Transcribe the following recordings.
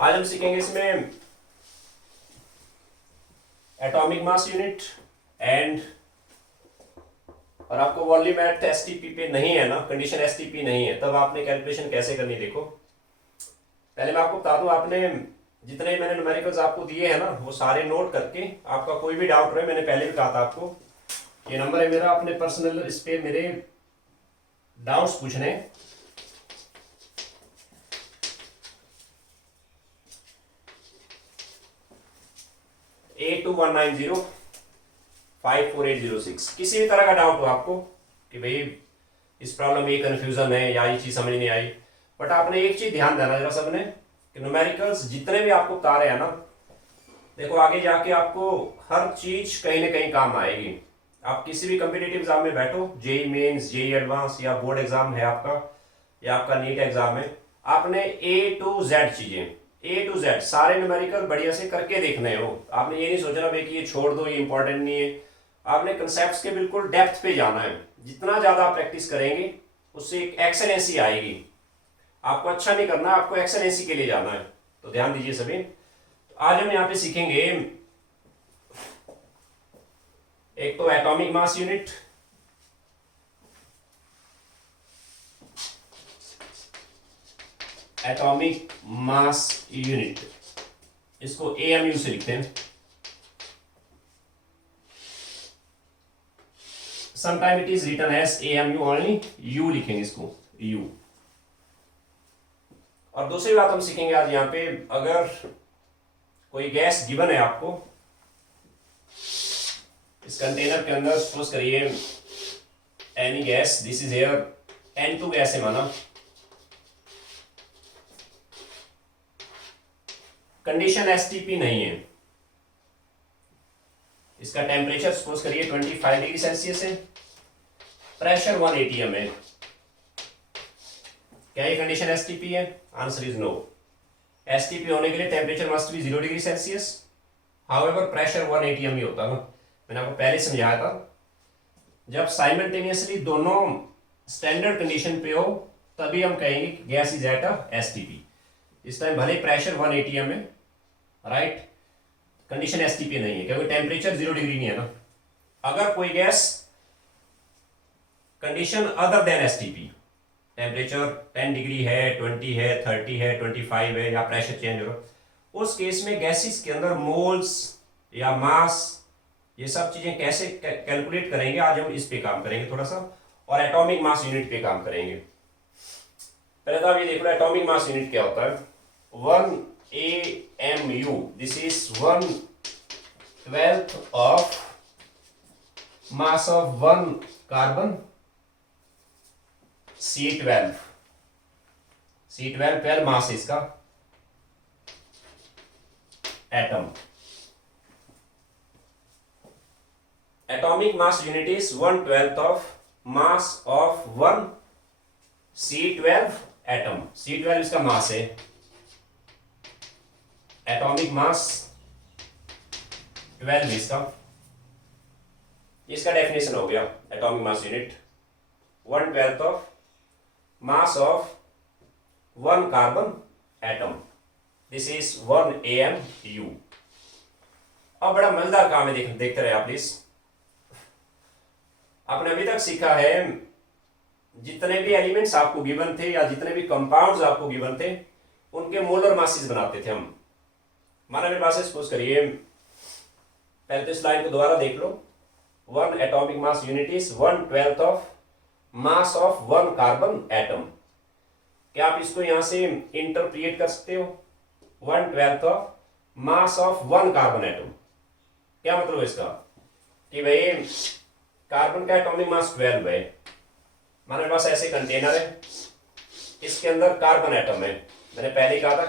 आज हम सीखेंगे इसमें एटॉमिक मास यूनिट एंड, और आपको वॉल्यूम एट एसटीपी पे नहीं है ना, कंडीशन एसटीपी नहीं है, तब आपने कैलकुलेशन कैसे करनी देखो। पहले मैं आपको बता दूं, आपने जितने मैंने न्यूमेरिकल्स आपको दिए हैं ना वो सारे नोट करके, आपका कोई भी डाउट रहे, मैंने पहले भी कहा था आपको ये नंबर है मेरा, अपने पर्सनल इस पे मेरे डाउट्स पूछने। A21905480 किसी भी तरह का डाउट हो आपको कि भाई इस प्रॉब्लम में ये कंफ्यूजन है या ये चीज समझ नहीं आई, बट आपने एक चीज ध्यान देना जरा सबने कि न्यूमेरिकल्स जितने भी आपको बता रहे हैं ना, देखो आगे जाके आपको हर चीज कहीं ना कहीं काम आएगी। आप किसी भी कम्पिटिटिव एग्जाम में बैठो, जेई मेंस, जेई एडवांस या बोर्ड एग्जाम है आपका, या आपका नीट एग्जाम है, आपने A to Z चीजें, A to Z सारे न्यूमेरिकल बढ़िया से करके देखने हो। आपने ये नहीं सोचना भाई कि ये छोड़ दो, ये इंपॉर्टेंट नहीं है। आपने कंसेप्ट्स के बिल्कुल डेप्थ पे जाना है। जितना ज्यादा आप प्रैक्टिस करेंगे उससे एक एक्सेलेंसी आएगी। आपको अच्छा नहीं करना, आपको एक्सेलेंसी के लिए जाना है, तो ध्यान दीजिए सभी। तो आज हम यहाँ पे सीखेंगे एक तो atomic mass unit, atomic mass unit, इसको एएमयू से लिखते हैं। Sometime it is written as AMU only, U लिखेंगे इसको, यू। और दूसरी बात हम सीखेंगे आज यहाँ पे, अगर कोई गैस गिवन है आपको इस कंटेनर के अंदर, सपोज करिए any gas, this is air, N2 gas है माना, कंडीशन एसटीपी नहीं है, इसका टेम्परेचर सपोज करिए 25 डिग्री सेल्सियस है, प्रेशर 1 atm है, क्या ये कंडीशन एसटीपी है? Answer is no. एसटीपी होने के लिए temperature must be 0 degree Celsius, however pressure 1 atm ही होता है ना, मैंने आपको पहले समझाया था। जब साइमल्टेनियसली दोनों स्टैंडर्ड कंडीशन पे हो तभी हम कहेंगे कि gas is at a STP. इस टाइम भले प्रेशर 1 atm है, राइट, कंडीशन एसटीपी नहीं है क्योंकि टेम्परेचर 0 डिग्री नहीं है ना। अगर कोई gas condition other than STP, temperature 10 degree है, 20 है, 30 है, 25 है, या प्रेशर चेंज हो रहा, उस केस में गैसेस के अंदर मोल्स या मास, ये सब चीजें कैसे कैलकुलेट करेंगे, आज हम इस पे काम करेंगे थोड़ा सा, और एटॉमिक मास यूनिट पे काम करेंगे। पहले तो आप ये देख लो एटॉमिक मास यूनिट क्या होता है। 1 AMU, this is 1/12 of mass of 1 carbon, C12, 12 मास है इसका, atom. Atomic mass unit is 1/12 of mass of 1 C12 atom. C12 इसका मास है, एटॉमिक मास 12 इसका, इसका डेफिनेशन हो गया atomic mass unit 1/12 of mass of 1 carbon atom, this is 1 AMU। अब बड़ा मजेदार काम है, देखते रहे आप प्लीज। आपने अभी तक सीखा है जितने भी एलिमेंट्स आपको गिवन थे या जितने भी कंपाउंड्स आपको गिवन थे उनके मोलर मासेस बनाते थे हम। माना मेरे पास सपोज करिए, पहले तो इस लाइन को दोबारा देख लो, 1 atomic mass unit is 1/12 of mass of 1 carbon atom. क्या आप इसको यहां से इंटरप्रिएट कर सकते हो? 1/12 of mass of 1 carbon atom, क्या मतलब है इसका कि भाई कार्बन का एटॉमिक मास 12 है, हमारे पास ऐसे कंटेनर है, इसके अंदर कार्बन एटम है। मैंने पहले कहा था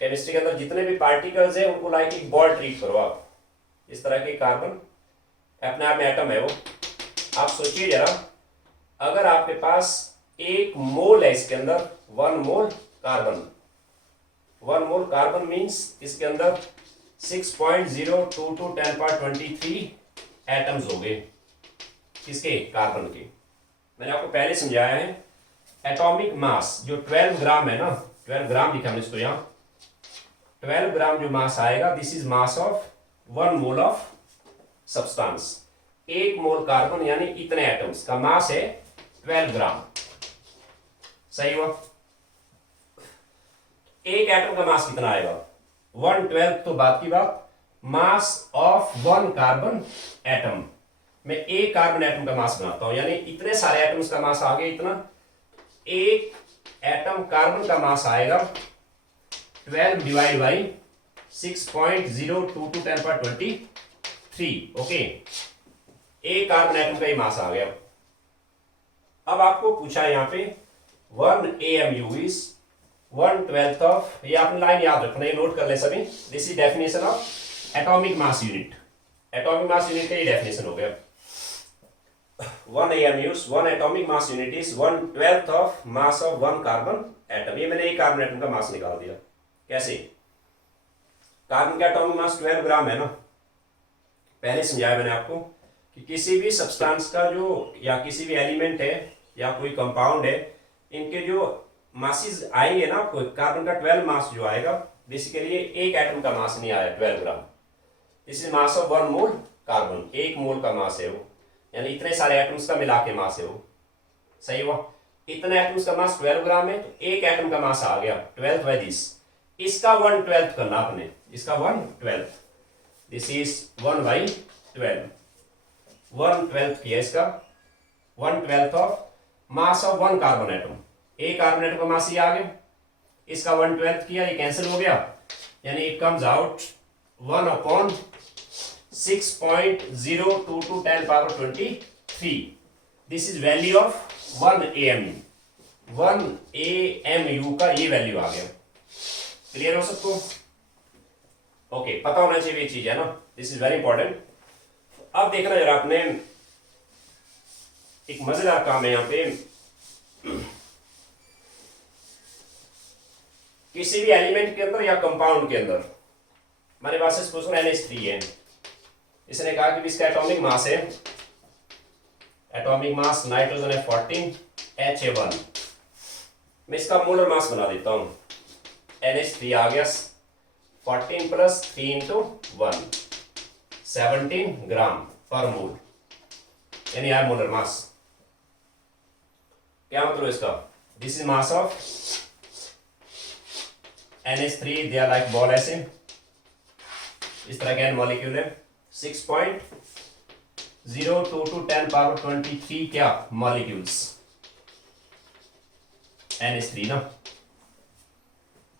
केमिस्ट्री के अंदर जितने भी पार्टिकल्स हैं उनको लाइक एक बॉल ट्रीट करो आप, इस तरह के कार्बन अपने आप में एटम है वो। आप सोचिए जरा, अगर आपके पास 1 मोल है इसके अंदर, 1 mole carbon, 1 mole carbon means इसके अंदर 6.022 10^23 एटम्स हो गए, किसके? कार्बन के। मैंने आपको पहले समझाया है एटॉमिक मास जो 12 ग्राम है ना, 12 ग्राम लिखा हमने इसको यहाँ, 12 ग्राम जो मास आएगा, this is mass of 1 mole of substance. 1 mole carbon यानी इतने एटम्स का मास है 12 ग्राम। सही हुआ। एक एटम का मास कितना आएगा 1/12, तो बात की बात, मास ऑफ 1 कार्बन एटम। मैं एक कार्बन एटम का मास बनाता हूं, यानी इतने सारे एटम्स का मास आ गया इतना, एक एटम कार्बन का मास आएगा 12 डिवाइड बाई 6.022 10^23। ओके, एक कार्बन एटम का ही मास आ गया। अब आपको पूछा यहां पे 1 AMU इज 1/12 ऑफ, ये आपने लाइन याद रखना, ये नोट कर ले सभी। This is definition of atomic mass unit. Atomic mass unit का ये डेफिनेशन हो गया। 1 AMU, 1 atomic mass unit is 1/12 of mass of 1 carbon atom. ये मैंने एक कार्बन एटम का मास निकाल दिया। कैसे? कार्बन का एटॉमिक मास 12 ग्राम है ना, पहले समझाया मैंने आपको कि किसी भी सब्सटेंस का जो, या किसी भी एलिमेंट है या कोई कंपाउंड है, इनके जो मासेस आएंगे ना, आपको कार्बन का 12 मास जो आएगा, बेसिकली एक एटम का मास नहीं आया 12 gram. This is mass of 1 mole carbon, 1 mole का मास है वो, यानी इतने सारे एटम्स का मिला के मास है वो। सही हुआ। इतने एटम्स का मास 12 ग्राम है, तो एक एटम का मास आ गया 12 बाई दिस। इसका 1/12 करना आपने, इसका 1/12, दिस इज 1/12, 1/12 किया इसका, 1/12 of mass of 1 carbon atom. एक कार्बन एटम का मास ही आ गया, इसका 1/12 किया, ये कैंसिल हो गया, यानी it comes out 1/6.022 10^23। This is value of 1 AMU। 1 AMU का ये वैल्यू आ गया। क्लियर हो सबको? ओके, पता होना चाहिए ये चीज है ना, दिस इज वेरी इंपॉर्टेंट। अब देखना जरा आपने, एक मजेदार काम है यहां पे। किसी भी एलिमेंट के अंदर या कंपाउंड के अंदर, हमारे पास सपोज NH3 है, इसने कहा कि इसका एटॉमिक मास है, एटॉमिक मास नाइट्रोजन है 14, Ha1। मैं इसका मोलर मास बना देता हूं, NH3 आ गया 14 + 3 × 1, 17 ग्राम पर मोल, यानी आर मोलर मास। क्या मतलब इसका? This is mass of NH3, they are like ball, ऐसे इस तरह का मॉलिक्यूल है, 6.022 10^23 क्या मॉलिक्यूल्स, NH3 ना।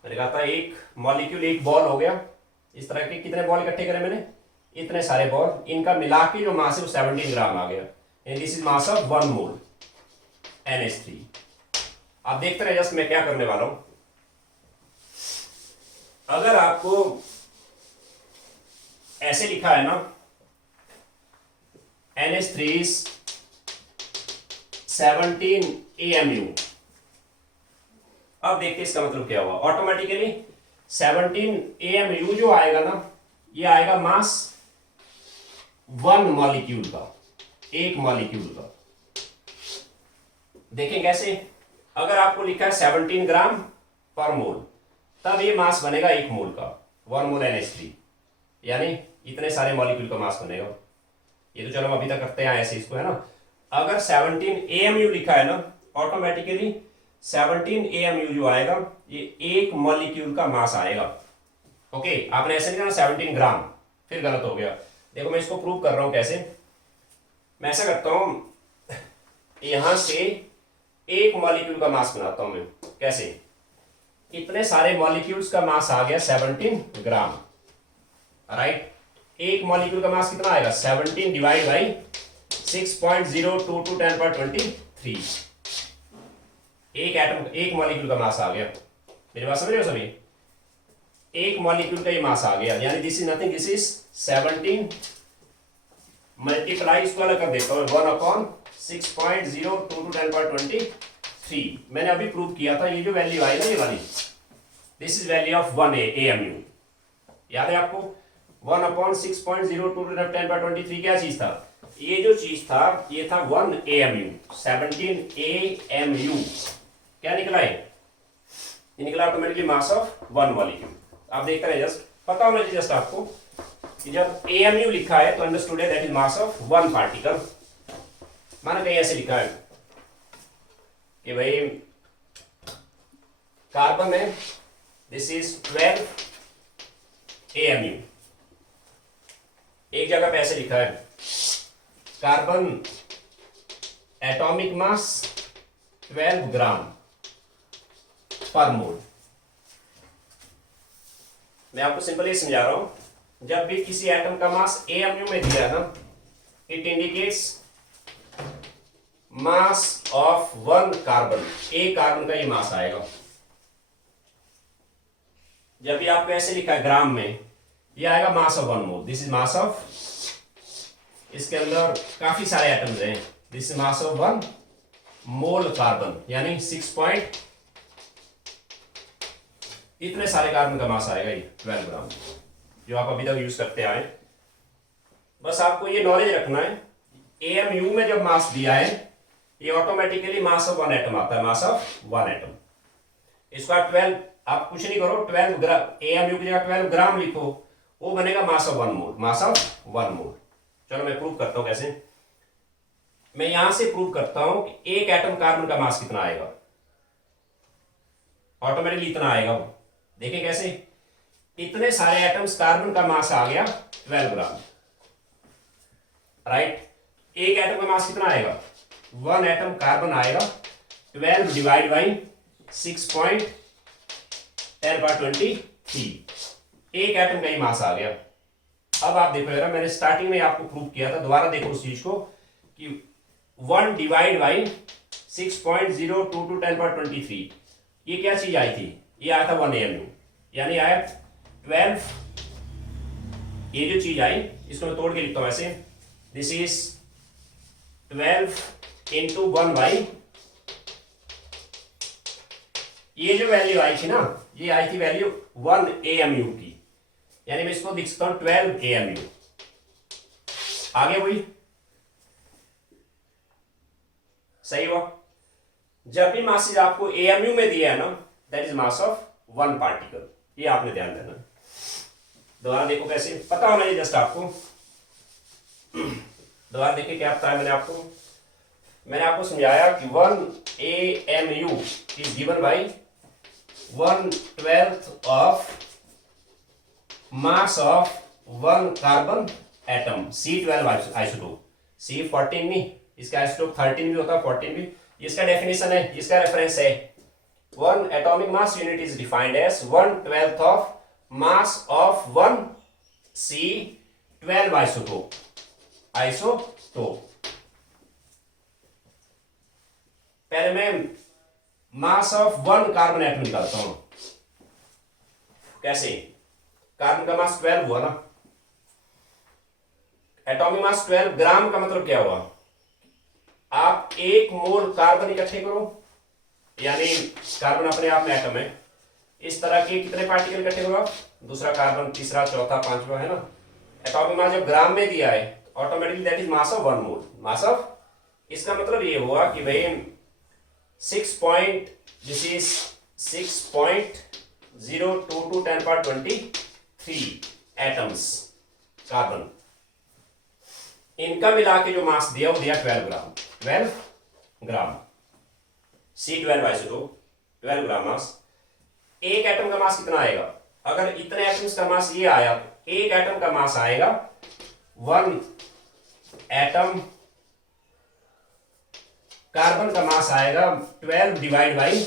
मैंने कहा था एक मॉलिक्यूल एक बॉल हो गया, इस तरह के कितने बॉल इकट्ठे करे मैंने, इतने सारे बॉल, इनका मिला के जो मास है वो 17 ग्राम आ गया, this is mass of 1 mole NH3। आप देखते रहे, जस्ट मैं क्या करने वाला हूं। अगर आपको ऐसे लिखा है ना, NH3 is 17 AMU, अब देखते इसका मतलब क्या हुआ। ऑटोमेटिकली 17 AMU जो आएगा ना, ये आएगा मास 1 मॉलिक्यूल का, एक मॉलिक्यूल का। देखें कैसे, अगर आपको लिखा है 17 ग्राम पर मोल, तब ये मास बनेगा 1 मोल का, 1 मोल NH3, यानी इतने सारे मॉलिक्यूल का मास बनेगा। ये तो चलो हम अभी तक करते हैं ऐसे इसको, है ना। अगर 17 AMU लिखा है ना, ऑटोमेटिकली 17 AMU जो आएगा, ये 1 मॉलिक्यूल का मास आएगा। ओके, आपने ऐसे नहीं करना 17 ग्राम, फिर गलत हो गया। देखो मैं इसको प्रूव कर रहा हूं कैसे। मैं ऐसा करता हूं, यहां से 1 मॉलिक्यूल का मास बनाता हूं मैं। कैसे? इतने सारे मॉलिक्यूल्स का मास आ गया 17 ग्राम, राइट। एक मॉलिक्यूल का मास कितना आएगा, 17 डिवाइड बाई 6.022 10^23। एक एटम, एक मॉलिक्यूल का मास आ गया। मेरी बात समझ रहे हो सभी? एक मॉलिक्यूल का ही मास आ गया, यानी this is nothing, this is 17 multiply, इसको अलग कर देता हूं, 1/6.022 10^23। मैंने अभी प्रूव किया था, ये जो वैल्यू आई ना, ये वाली, this is value of 1 AMU। याद है आपको? 1/6.022 10^23 क्या चीज था? ये जो चीज था, ये था 1 AMU, 17 AMU। क्या निकला है? ये निकला ऑटोमेटिकली मास ऑफ 1 मॉलिक्यूल। आप देखते रहे, जस्ट पता होना चाहिए जस्ट आपको कि जब AMU लिखा है तो अंडरस्टूड है that is mass of 1 particle. माना कहीं ऐसे लिखा है कि भाई कार्बन है, दिस इज 12 AMU। एक जगह पे ऐसे लिखा है कार्बन एटॉमिक मास 12 ग्राम पर मोल। मैं आपको सिंपली समझा रहा हूं, जब भी किसी एटम का मास AMU में दिया ना, it indicates mass of 1 carbon. एक कार्बन का ये मास आएगा। जब भी आपको ऐसे लिखा है ग्राम में, ये आएगा मास of 1 mole. This is mass of, इसके अंदर काफी सारे एटम्स हैं, this is mass of 1 mole carbon, यानी 6 इतने सारे कार्बन का मास आएगा ये 12 ग्राम, जो आप अभी तक यूज करते आए। बस आपको ये नॉलेज रखना है, AMU में जब मास दिया है ये ऑटोमेटिकली मास ऑफ 1 एटम आता है, मास ऑफ 1 एटम। इसका 12, आप कुछ नहीं करो, 12 ग्राम, AMU की जगह 12 ग्राम लिखो, वो बनेगा मास ऑफ 1 मोल, मास ऑफ 1 मोल। चलो मैं प्रूव करता हूं कैसे। मैं यहां से प्रूव करता हूं कि एक एटम कार्बन का मास कितना आएगा, ऑटोमेटिकली इतना आएगा वो। देखिए कैसे, इतने सारे एटम्स कार्बन का मास आ गया 12 ग्राम, राइट। एक एटम का मास कितना आएगा, 1 एटम कार्बन आएगा 12 डिवाइड बाई 6.10⁻23। एक एटम का ही मास आ गया। अब आप देखो जरा, मैंने स्टार्टिंग में आपको प्रूव किया था, दोबारा देखो उस चीज को कि 1 डिवाइड बाई 6.022 ये क्या चीज आई थी, ये आया था 1 AMU, यानी आया 12। ये जो चीज आई इसको मैं तोड़ के लिखता हूं ऐसे, दिस इज 12 इंटू 1 बाई, ये जो वैल्यू आई थी ना, ये आई थी वैल्यू 1 AMU की, यानी मैं इसको लिख सकता हूं 12 AMU। आगे हुई, सही हुआ। जब भी मास आपको AMU में दिया है ना, that is mass of 1 particle. ये आपने ध्यान देना। दोबारा देखो कैसे, पता होना चाहिए जस्ट आपको। दोबारा देखिए क्या बताया मैंने आपको समझाया कि 1 AMU is given by 1/12 of mass of 1 carbon atom, C12 isotope. C14 नहीं, इसका आइसोटोप 13 भी होता है, 14 भी। इसका डेफिनेशन है, इसका रेफरेंस है, 1 atomic mass unit is defined as 1/12 of mass of 1 C12 isotope. पहले मैं मास ऑफ 1 कार्बन एटम निकालता हूं। कैसे, कार्बन का मास 12 हुआ ना, एटॉमिक मास 12 ग्राम का मतलब क्या हुआ, आप 1 मोल कार्बन इकट्ठे करो, यानी कार्बन अपने आप में एटम है, इस तरह के कितने पार्टिकल इकट्ठे करो आप, दूसरा कार्बन, तीसरा, चौथा, पांचवा, है ना। एटॉमिक मास जब ग्राम में दिया है automatically that is mass of 1 mole, mass of. इसका मतलब ये हुआ कि भाई 6.022 10⁻23 एटम्स कार्बन, इनका मिला के जो मास दिया वो दिया 12 ग्राम। 12 ग्राम C12 आइसोटोप, 12 ग्राम मास। एक एटम का मास कितना आएगा, अगर इतने एटम्स का मास ये आया, एक एटम का मास आएगा 1 एटम कार्बन का मास आएगा 12 डिवाइड बाई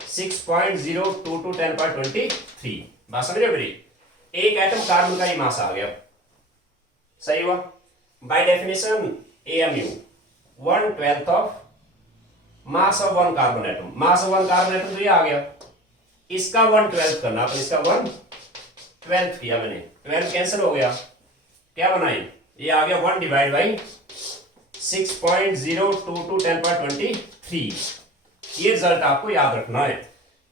6.022 10⁻23। बात समझ रहे हो मेरी, एक एटम कार्बन का ही मास आ गया, सही हुआ। By definition AMU 1/12 of mass of 1 carbon atom, mass of 1 carbon atom तो ये आ गया, इसका 1/12 करना, तो इसका 1/12 किया मैंने, 12 कैंसिल हो गया, क्या बनाई, ये आ गया 1 डिवाइड बाई 6.022 10⁻23। ये रिजल्ट आपको याद रखना है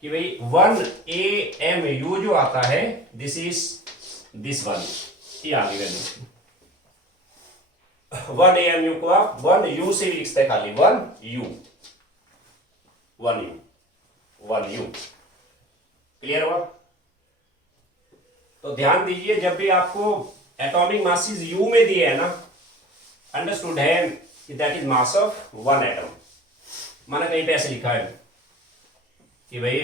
कि भाई 1 AMU जो आता है, दिस इज दिस वन, ये आ गई वैल्यू। 1 AMU को आप 1 U से भी लिखते हैं, खाली 1 U, क्लियर हुआ? तो ध्यान दीजिए, जब भी आपको एटॉमिक मासेस यू में दिए है ना, अंडरस्टूड है कि that is mass of one atom. माना कहीं पे ऐसे लिखा है कि भाई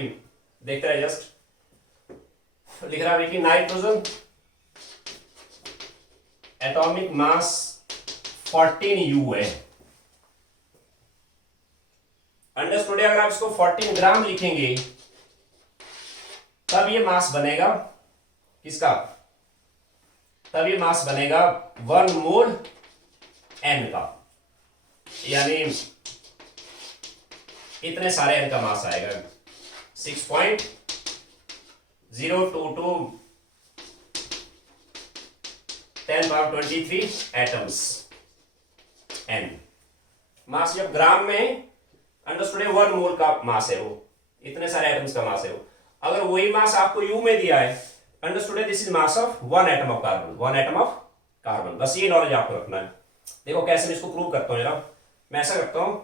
देखते रहे, जस्ट लिख रहा है कि नाइट्रोजन एटॉमिक मास 14 यू है। अंडरस्टूड? अगर आप इसको 14 ग्राम लिखेंगे तब ये मास बनेगा किसका? तब ये मास बनेगा 1 मोल एन का, यानी इतने सारे एन का मास आएगा 6.022 10⁻23 एटम्स एन। मास जब ग्राम में, अंडरस्टूड, 1 मोल का मास है, वो इतने सारे एटम्स का मास है वो। अगर वही मास आपको यू में दिया है, understood, this is mass of 1 atom of carbon, 1 atom of carbon. बस ये नॉलेज आपको रखना है। देखो कैसे मैं इसको प्रूव करता हूं जरा। मैं ऐसा करता हूं,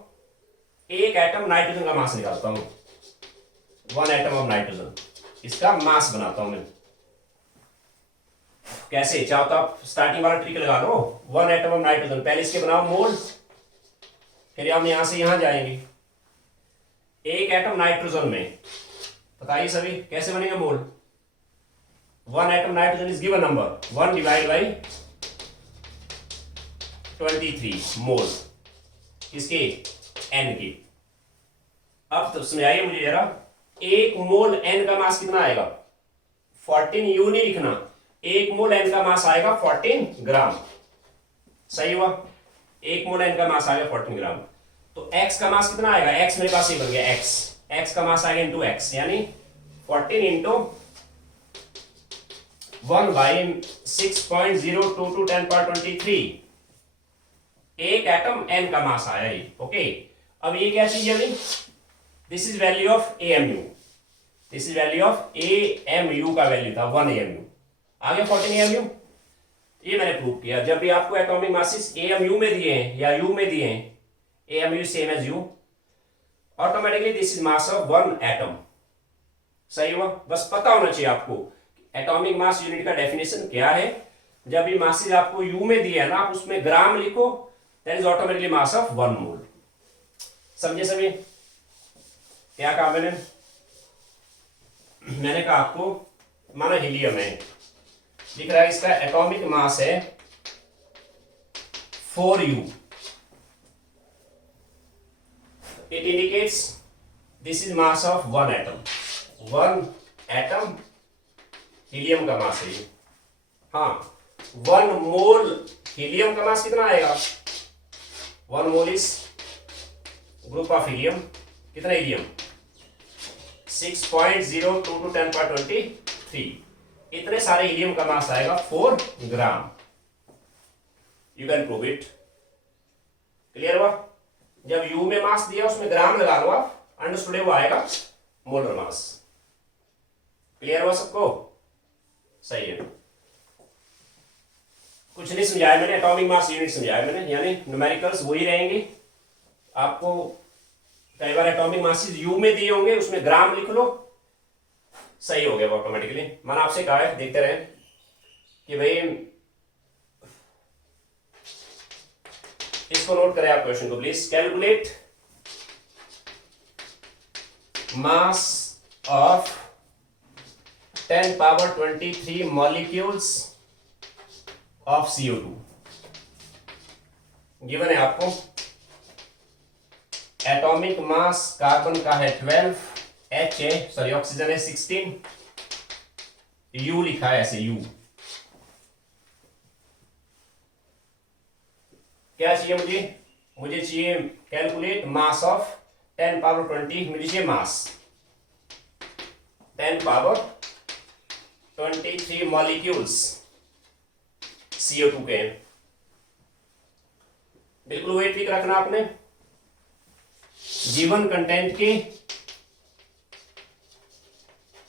एक एटम नाइट्रोजन का मास निकालता हूं, 1 एटम ऑफ नाइट्रोजन, इसका मास बनाता हूं मैं। कैसे? चाहो तो आप स्टार्टिंग वाला ट्रिक लगा लो। 1 एटम ऑफ नाइट्रोजन, पहले इसके बनाओ मोल, फिर हम यहां से यहां जाएंगे। एक एटम नाइट्रोजन में बताइए सभी कैसे बनेगा मोल? 1 atom nitrogen is given number 1 divide by 23 मोल इसके एन की। अब तो समझाइए मुझे जरा, एक मोल एन का मास कितना आएगा? 14 यू नहीं लिखना, एक मोल एन का मास आएगा 14 ग्राम। सही हुआ? एक मोल एन का मास आएगा 14 ग्राम। तो एक्स का मास कितना आएगा? एक्स मेरे पास ये बन गया, एक्स का मास आएगा इंटू एक्स, यानी 14 इंटू 1/6.022 10⁻23 एक एटम एन का मास आया ये। ओके, अब ये क्या चीज है भाई? This is value of AMU, this is value of AMU का वैल्यू था 1 एएमयू, आ गया 14 एएमयू। ये मैंने प्रूव किया। जब भी आपको एटॉमिक मासेस एएमयू में दिए हैं या यू में दिए हैं, AMU same as U, automatically this is mass of 1 atom. सही हुआ? बस पता होना चाहिए आपको एटॉमिक मास यूनिट का डेफिनेशन क्या है। जब भी मासेस आपको यू में दिया है ना, आप उसमें ग्राम लिखो, that is automatically mass of 1 मोल। समझे सभी? क्या कहा मैंने? मैंने कहा आपको, माना हीलियम है, लिख रहा है इसका एटॉमिक मास है 4u, it indicates this is mass of 1 atom, 1 atom helium का मास है ये। हाँ, 1 मोल हीलियम का मास कितना आएगा? 1 mole is group of helium, कितना हीलियम? 6.022 10⁻23। इतने सारे हीलियम का मास आएगा 4 gram. You can prove it. Clear हुआ? जब यू में मास दिया उसमें ग्राम लगा लो आप, अंडरस्टूड, वो आएगा मोलर मास। क्लियर हुआ सबको? सही है। कुछ नहीं समझाया मैंने, एटॉमिक मास यूनिट समझाया मैंने, यानी न्यूमेरिकल्स वही रहेंगे। आपको कई बार एटॉमिक मासेस यू में दिए होंगे, उसमें ग्राम लिख लो, सही हो गया ऑटोमेटिकली। मैंने आपसे कहा है, देखते रहे कि भाई इसको नोट करें आप क्वेश्चन को please. Calculate mass of 10⁻23 molecules of CO2 given है आपको। एटॉमिक मास कार्बन का है 12, H है, सॉरी ऑक्सीजन है 16, U लिखा है ऐसे U। क्या चाहिए मुझे? मुझे चाहिए कैलकुलेट मास ऑफ 10⁻20, मुझे चाहिए मास 10⁻23 मॉलिक्यूल्स CO2 के। बिल्कुल वही ट्रिक रखना आपने, गिवन कंटेंट के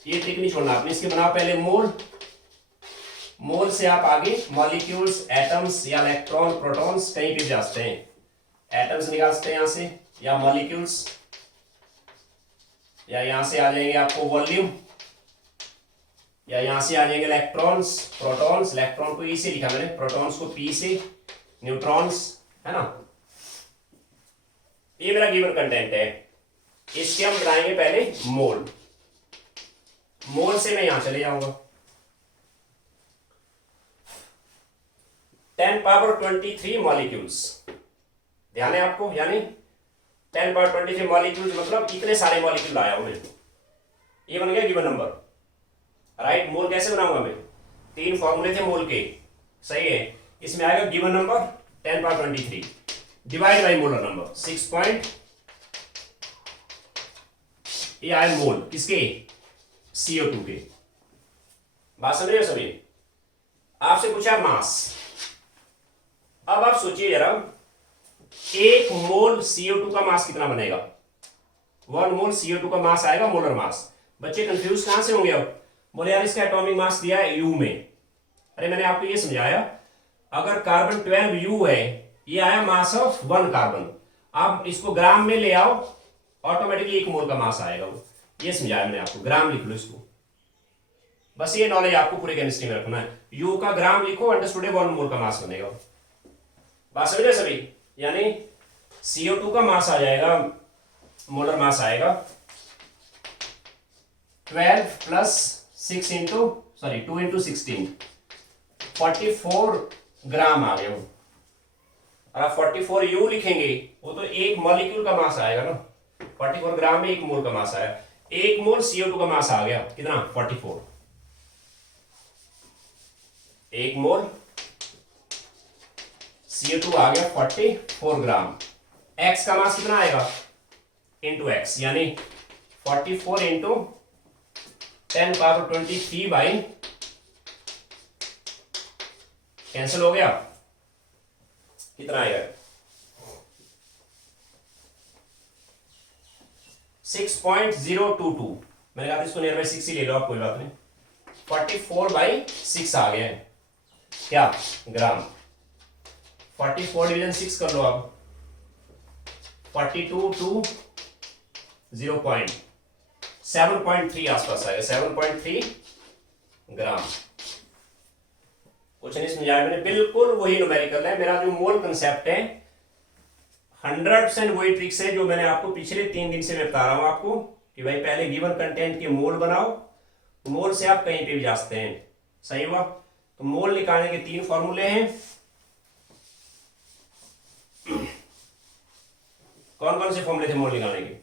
ये ट्रिक नहीं छोड़ना आपने। इसके बनाओ पहले मोल, मोल से आप आगे मॉलिक्यूल्स, एटम्स या इलेक्ट्रॉन, प्रोटॉन्स कहीं भी जा सकते हैं। एटम्स निकाल सकते हैं यहां से, या मॉलिक्यूल्स, या यहां से आ जाएंगे आपको वॉल्यूम, या यहां से आ जाएंगे इलेक्ट्रॉन्स, प्रोटॉन्स, इलेक्ट्रॉन को ई से लिखा मैंने, प्रोटॉन्स को पी से, न्यूट्रॉन्स, है ना। ये मेरा गिवन कंटेंट है। इसके हम बनाएंगे पहले मोल। मोल से मैं यहां चले जाऊंगा। 10 पावर 23 मॉलिक्यूल्स, ध्यान है आपको, यानी 10 पावर 23 मॉलिक्यूल्स मतलब इतने सारे मॉलिक्यूल लाया हूं मैं। ये बन गया गिवन नंबर, राइट। मोल कैसे बनाऊंगा मैं, 3 फॉर्मूले थे मोल के, सही है। इसमें आएगा given number 10 power 23 divide by molar number 6 ये आए मोल किसके, CO2 के। बात समझ रहे हो सभी। आपसे पूछा मास, अब आप सोचिए जरा, 1 मोल CO2 का मास कितना बनेगा। 1 मोल CO2 का मास आएगा, मोलर मास। बच्चे कंफ्यूज कहां से होंगे अब, बोले यार इसका एटॉमिक मास दिया है U में। अरे मैंने आपको ये समझाया, अगर कार्बन 12 U है, ये आया मास ऑफ 1 कार्बन। आप इसको ग्राम में ले आओ, ऑटोमेटिकली 1 मोल का मास आएगा वो। ये समझाया मैंने आपको, ग्राम लिख लो इसको। बस ये नॉलेज आपको पूरे केमिस्ट्री में रखना है। U का ग्राम लिखो, अंडरस्टूड है, 1 मोल का मास बनेगा। बात समझ रहे सभी। यानी CO2 का मास आ जाएगा, मोलर मास आएगा 12 प्लस 6 इंटू 2 इंटू 16 44 ग्राम आ गया वो। और आप 44 U लिखेंगे, वो तो 1 मॉलिक्यूल का मास आएगा ना। 44 ग्राम में 1 मोल का मास आया। 1 मोल CO2 का मास आ गया कितना, 44। 1 मोल CO2 आ गया 44 ग्राम। X का मास कितना आएगा, इंटू एक्स, यानी 44 इंटू 10 पावर 23 बाई, कैंसिल हो गया, कितना आएगा 6.022। मैंने कहा था इसको नियर बाई 6 ही ले लो आप, कोई बात नहीं। 44/6 आ गया है क्या, ग्राम। 44 डिवीजन 6 कर लो आप, 42 टू 7.3 आसपास आएगा, 7.3 ग्राम। कुछ नहीं समझाया मैंने, बिल्कुल वही न्यूमेरिकल है। मेरा जो मोल कंसेप्ट है 100% वही ट्रिक्स है जो मैंने आपको पिछले 3 दिन से मैं बता रहा हूं आपको, कि भाई पहले गिवन कंटेंट के मोल बनाओ, मोल से आप कहीं पे भी जा सकते हैं। सही हुआ। तो मोल निकालने के 3 फॉर्मूले हैं। कौन कौन से फॉर्मूले थे मोल निकालने के।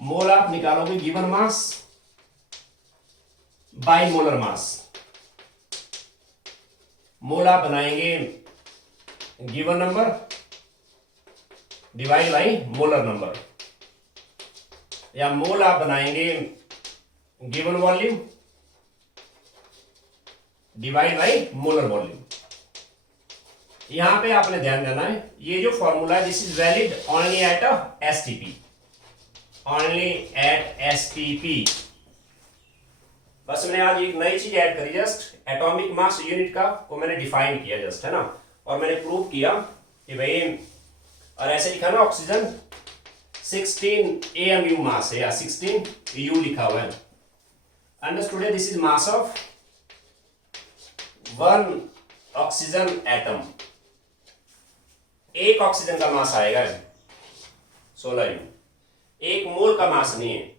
मोल आप निकालोगे given mass by molar mass. Mole आप बनाएंगे given number divide by molar number, या मोल आप बनाएंगे given volume divide by molar volume. यहां पे आपने ध्यान देना है, ये जो फॉर्मूला है this is valid only at STP, only at STP. बस मैंने आज एक नई चीज ऐड करी, जस्ट एटॉमिक मास यूनिट का को मैंने डिफाइन किया जस्ट, है ना। और मैंने प्रूव किया कि भाई, और ऐसे लिखा ना, ऑक्सीजन 16 AMU मास है, या 16 U लिखा हुआ है। अंडरस्टूड है, this is mass of 1 oxygen atom. एक ऑक्सीजन का मास आएगा 16 U, 1 मोल का मास नहीं है।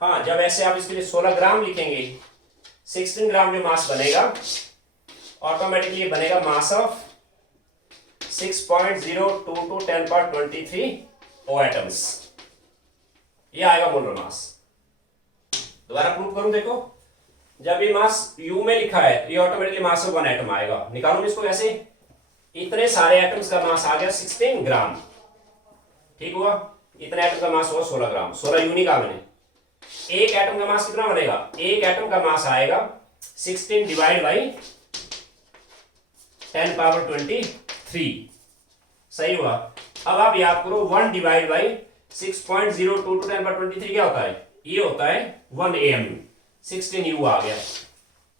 हाँ, जब ऐसे आप इसके लिए 16 ग्राम लिखेंगे, 16 ग्राम जो मास बनेगा ऑटोमेटिकली बनेगा mass of 6.022 10 power 23 O atoms. ये आएगा मोलर मास। दोबारा प्रूव करूं, देखो, जब ये मास U में लिखा है, ये ऑटोमेटिकली मास ऑफ 1 एटम आएगा। निकालूंगा इसको कैसे, इतने सारे एटम्स का मास आ गया 16 ग्राम, ठीक हुआ। इतने एटम का मास हुआ 16 ग्राम, 16 U निकाला मैंने। एक एटम का मास कितना बनेगा, एक एटम का मास आएगा 16 डिवाइड बाई 10 पावर 23। सही हुआ। अब आप याद करो, 1 डिवाइड बाई 6.022 10 पावर 23 क्या होता है, ये होता है 1 AMU। 16 U आ गया।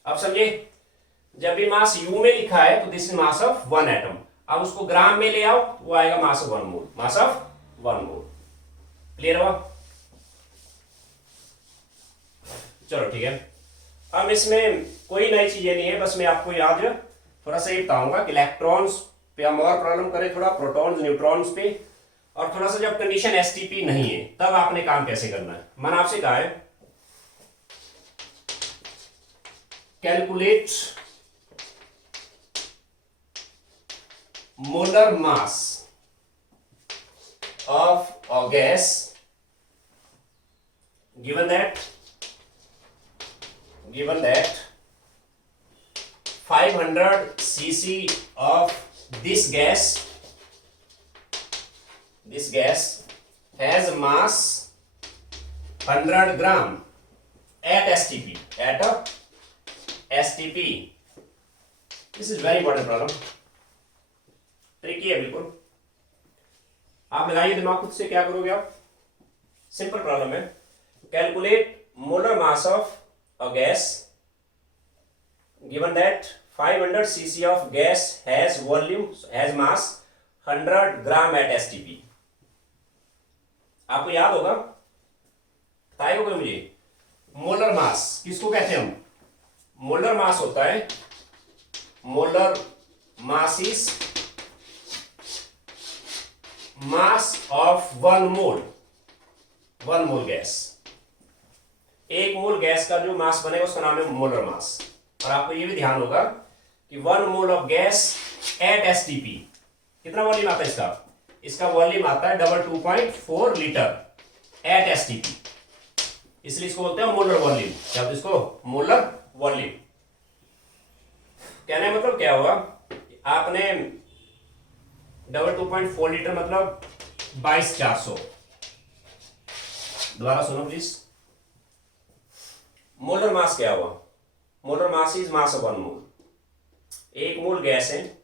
अब समझे, जब भी मास U में लिखा है तो this is mass of 1 atom. अब उसको ग्राम में ले आओ, वो आएगा मास of 1 mole, mass of 1 mole. Clear हुआ। चलो ठीक है। अब इसमें कोई नई चीजें नहीं है, बस मैं आपको याद थोड़ा सा ये बताऊंगा कि इलेक्ट्रॉन्स पे हम और प्रॉब्लम करें, थोड़ा प्रोटॉन्स न्यूट्रॉन्स पे, और थोड़ा सा जब कंडीशन एसटीपी नहीं है तब आपने काम कैसे करना है। मैंने आपसे कहा है calculate molar mass of a gas given that 500 cc of this gas has mass 100 gram at STP. This is very important problem. Tricky है बिल्कुल, आप लगाइए दिमाग खुद से। क्या करोगे आप? सिंपल प्रॉब्लम है। Calculate molar mass of a gas given that 500 cc of gas has mass 100 gram at STP. आपको याद होगा, बताएगा कोई मुझे? मोलर मास किसको कहते हैं हम? मोलर मास होता है, molar mass is mass of one mole gas. एक मोल गैस का जो मास बनेगा उसका नाम है मोलर मास। और आपको ये भी ध्यान होगा कि 1 mole of gas at STP, कितना वॉल्यूम आता है इसका वॉल्यूम आता है 2.4 लीटर एट एसटीपी, इसलिए इसको बोलते हैं मोलर वॉल्यूम। क्या बोलते हैं इसको? Molar volume. कहने का मतलब क्या हुआ, आपने 2.4 लीटर मतलब 22,400। दोबारा सुनो प्लीज। मोलर मास क्या हुआ? Molar mass is mass of 1 मोल। एक मोल गैस है,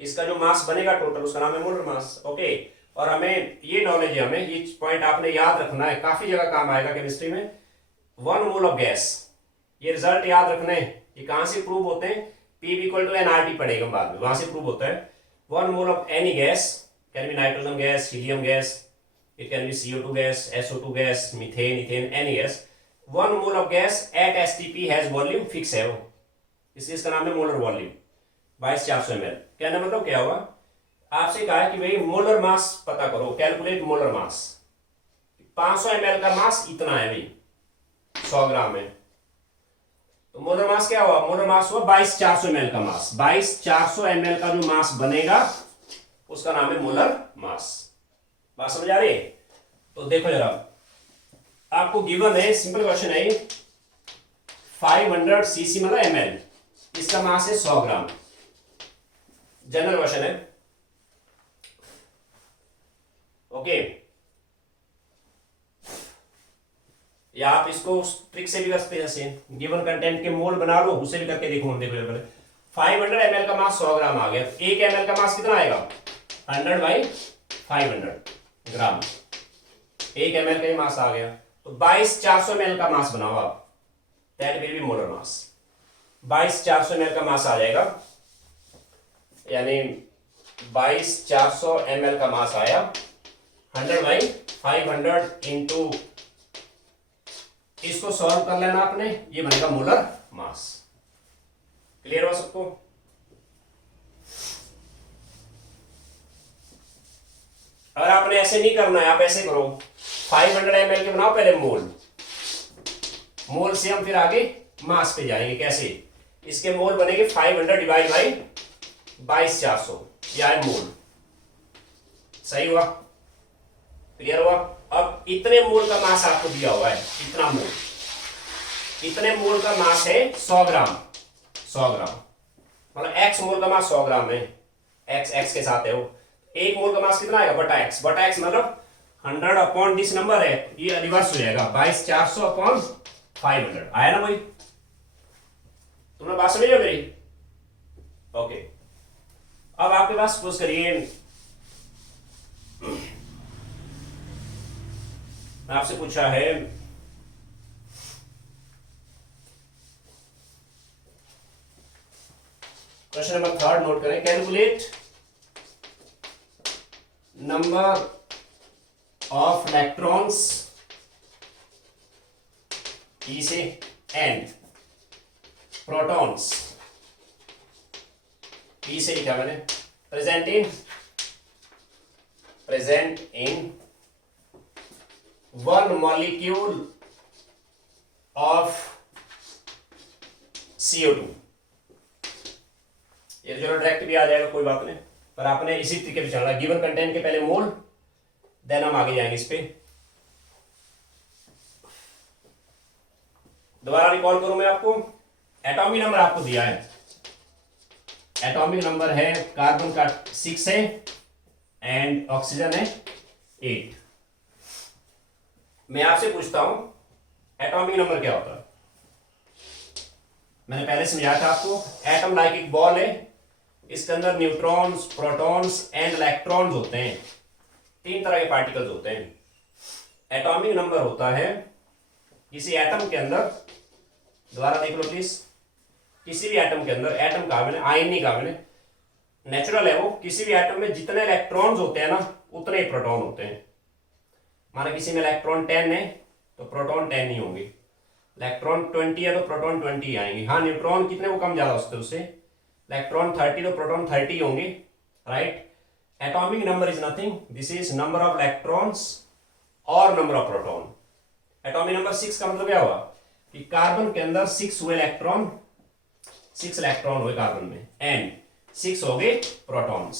इसका जो मास बनेगा टोटल उसका नाम है मोलर मास। ओके, और हमें ये नॉलेज है, हमें ये पॉइंट आपने याद रखना है, काफी जगह काम आएगा केमिस्ट्री में। 1 मोल ऑफ गैस, ये रिजल्ट याद रखना है। ये कहां से प्रूव होते हैं? P इक्वल टू NRT पढ़ेगा बाद में, वहां से प्रूव होता है। 1 mole of any gas, can be nitrogen gas, helium gas, it can be CO2 gas, SO2 gas, methane, ethane, any gas. 1 mole of gas at STP has volume fix है वो, इसलिए इसका नाम है मोलर वॉल्यूम 22,400 ml। कहने मतलब क्या हुआ, आपसे कहा है कि भाई मोलर मास पता करो, कैलकुलेट मोलर मास। 500 ml का मास इतना है भाई, 100 ग्राम है, तो मोलर मास क्या हुआ? मोलर मास हुआ 22,400 ml का मास। 22,400 ml का जो मास बनेगा उसका नाम है मोलर मास। बात समझ आ रही है? तो देखो जरा, आपको गिवन है, सिंपल क्वेश्चन है, 500 सीसी मतलब ml, इसका मास है 100 ग्राम। जनरल क्वेश्चन है, ओके। या आप इसको ट्रिक से भी कर सकते हैं, जैसे गिवन कंटेंट के मोल बना लो, उसे भी करके देखो। देखो 500 ml का मास 100 ग्राम आ गया, 1 ml का मास कितना आएगा? 100/500 ग्राम। 1 ml का ही मास आ गया, तो 22,400 ml का मास बनाओ आप, that will be molar mass. 22,400 ml का मास आ जाएगा, यानी 22,400 ml का मास आया, 100/500 इंटू, इसको सॉल्व कर लेना आपने, ये बनेगा मोलर मास। क्लियर हो सबको? अगर आपने ऐसे नहीं करना है, आप ऐसे करो, 500 ml के बनाओ पहले मोल से हम फिर आगे मास पे जाएंगे। कैसे? इसके मोल बनेंगे 500 डिवाइड बाई 22,400, या है मोल। सही हुआ? क्लियर हुआ? अब इतने मोल का मास आपको दिया हुआ है, इतना मोल, इतने मोल का मास है 100 ग्राम। 100 ग्राम मतलब x मोल का मास 100 ग्राम है, x के साथ है वो। 1 मोल का मास कितना आएगा? बटा x मतलब 100 अपॉन दिस नंबर है, ये रिवर्स हो जाएगा, 22,400 अपॉन 500 आया ना भाई? तुमने बात समझ मेरी? ओके, अब आपके पास सपोज करिए आपसे पूछा है क्वेश्चन नंबर 3 नोट करें, calculate number of electrons E से एंड प्रोटॉन्स, पी से लिखा मैंने, present in one molecule of CO2। ये चलो डायरेक्ट भी आ जाएगा, कोई बात नहीं, पर आपने इसी तरीके से चलना, गिवन कंटेंट के पहले मोल, देन हम आगे जाएंगे इस पे। दोबारा रिकॉल करूं मैं आपको, एटॉमिक नंबर आपको दिया है, एटॉमिक नंबर है कार्बन का 6 है एंड ऑक्सीजन है 8। मैं आपसे पूछता हूं एटॉमिक नंबर क्या होता है। मैंने पहले समझाया था आपको, एटम लाइक एक बॉल है, इसके अंदर न्यूट्रॉन्स, प्रोटॉन्स एंड इलेक्ट्रॉन्स होते हैं, 3 तरह के पार्टिकल्स होते हैं। एटॉमिक नंबर होता है किसी एटम के अंदर, दोबारा देख लो प्लीज, किसी भी एटम के अंदर, एटम कहा मैंने, आयन नहीं कहा मैंने, नेचुरल है वो, किसी भी एटम में जितने इलेक्ट्रॉन्स होते हैं ना उतने ही प्रोटॉन होते हैं। माना किसी में इलेक्ट्रॉन 10 है तो प्रोटॉन 10 नहीं होंगे, इलेक्ट्रॉन 20 है तो प्रोटॉन 20 आएंगे। हाँ, न्यूट्रॉन कितने वो कम ज्यादा होते हैं उससे, इलेक्ट्रॉन 30 तो प्रोटॉन 30 होंगे, right. Atomic number is nothing, this is number of electrons और number of proton. Atomic number 6 का मतलब क्या हुआ कि कार्बन के अंदर 6 हुए इलेक्ट्रॉन, 6 इलेक्ट्रॉन हुए कार्बन में एंड 6 हो गए प्रोटॉन्स।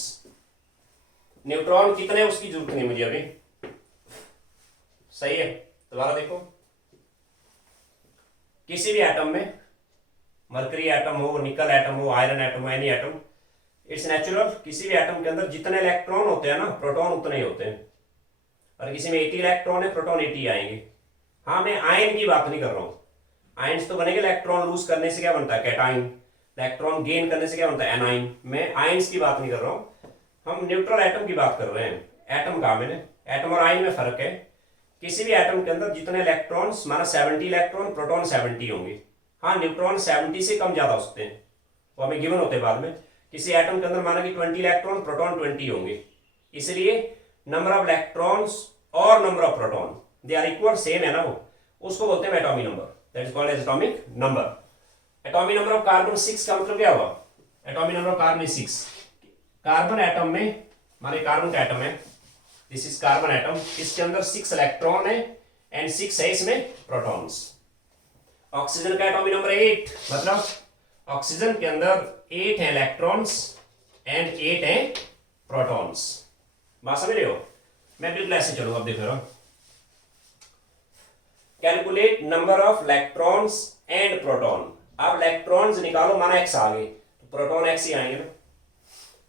न्यूट्रॉन कितने उसकी जरूरत नहीं मुझे अभी, सही है। दोबारा देखो, किसी भी एटम में, मरकरी एटम हो, निकल एटम हो, आयरन एटम हो, एनी एटम, इट्स नेचुरल, किसी भी एटम के अंदर जितने इलेक्ट्रॉन होते हैं ना प्रोटॉन उतने ही होते हैं। और किसी में 80 इलेक्ट्रॉन है, प्रोटॉन 80 आएंगे। हाँ, मैं आयन की बात नहीं कर रहा हूं, आयन्स तो बनेंगे, इलेक्ट्रॉन लूज करने से क्या बनता है कैटाइन, इलेक्ट्रॉन गेन करने से क्या बनता है एनाइन। मैं आयन्स की बात नहीं कर रहा हूं, हम न्यूट्रल एटम की बात कर रहे हैं। एटम कहा मैंने, एटम और आयन में फर्क है। किसी भी एटम के अंदर जितने इलेक्ट्रॉन्स, माना 70 इलेक्ट्रॉन, प्रोटॉन 70 होंगे। हाँ, न्यूट्रॉन 70 से कम ज्यादा हो सकते हैं, वो हमें गिवन होते हैं बाद में। किसी एटम के अंदर माना कि 20 इलेक्ट्रॉन, प्रोटॉन 20 होंगे, इसलिए नंबर ऑफ इलेक्ट्रॉन्स और number of proton they are equal, same है ना वो, उसको बोलते हैं atomic number, that is called as atomic number. Atomic number of carbon 6 का मतलब क्या हुआ, atomic number of carbon 6। Carbon atom में, माने कार्बन का एटम है, दिस इज कार्बन एटम, इसके अंदर 6 इलेक्ट्रॉन है एंड 6 है इसमें प्रोटॉन्स। ऑक्सीजन का एटॉमिक नंबर 8, मतलब ऑक्सीजन के अंदर 8 है इलेक्ट्रॉन्स एंड 8 है प्रोटॉन्स। बात समझ रहे हो? मैं बिल्कुल ऐसे चलूंगा, अब देखो, calculate number of electrons and proton. अब इलेक्ट्रॉन्स निकालो, माना x आ गए तो प्रोटॉन x ही आएंगे ना।